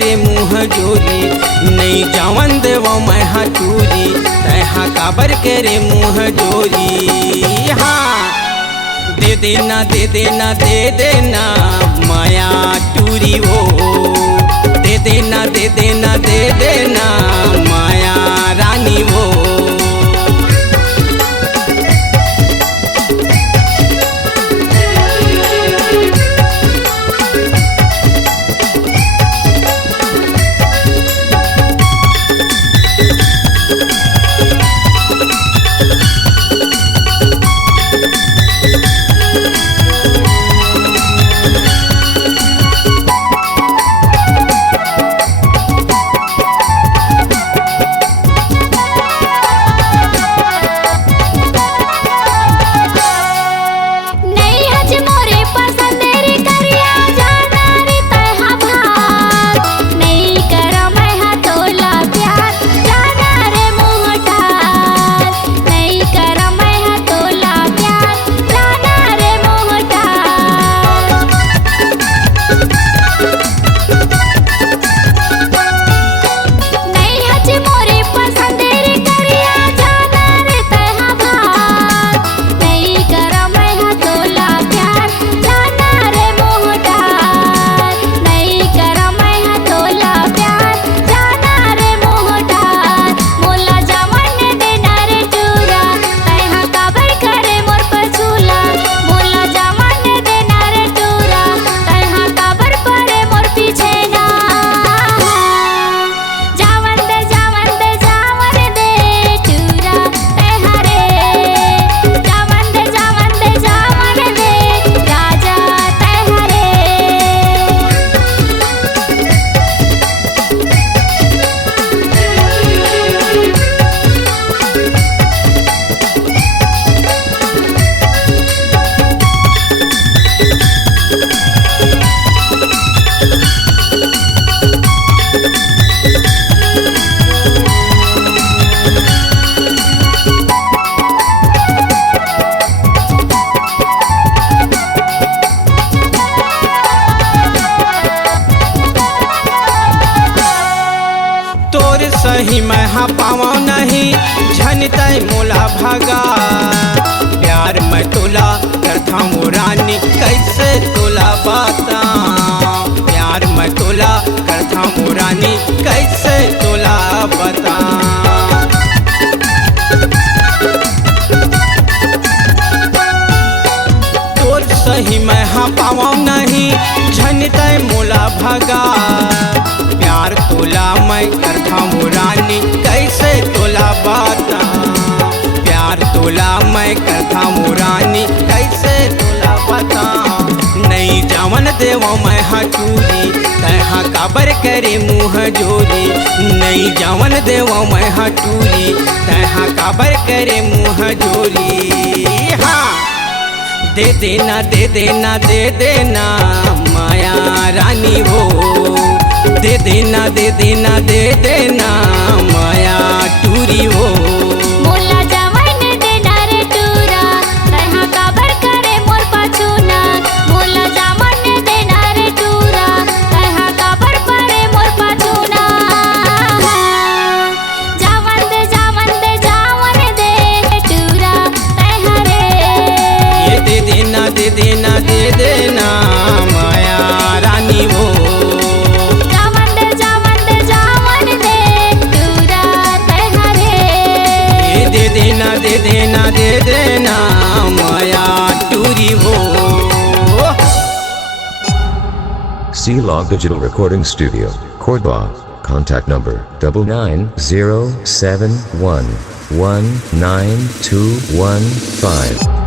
करे मुँह जोरी, नहीं जावन देवो मैं हटूरी, तैहा काबर करे मुँह जोरी। हाँ दे देना दे देना दे देना माया टूरी हो, दे देना दे देना दे देना माया रानी हो। सही मैं हाँ पावा नहीं झनतै मोला भागा, प्यार मैं तोला करता हूँ रानी कैसे तोला बाता, प्यार मैं तोला करता हूँ रानी कैसे तोला बता। तोर सही मैं हाँ पावा नहीं झनतै मोला भागा, प्यार तोला मैं करता हूँ रानी कैसे तोला बाता, प्यार तोला मैं करता हूँ रानी कैसे तोला बाता। नहीं जावन देवो मैं हटूरी, तैहा काबर करे मुँह जोरी, नहीं जावन देवो मैं हटूरी, तैहा काबर करे मुँह जोरी। हाँ दे देना दे देना दे देना माया रानी हो, दे देना दे देना दे देना माया टूरी हो। मोला जवन देना रे टूरा, तैहा काबर करे मोर पाछूना, मोला जवन देना रे टूरा, तैहा काबर करे मोर पाछूना। जवन दे टूरा तैहा रे, ये दे देना दे देना दे देना माया रानी हो। दे देना दे देना माया टूरी हो। C-Log Digital Recording Studio, Cordoba. Contact number 9907119215.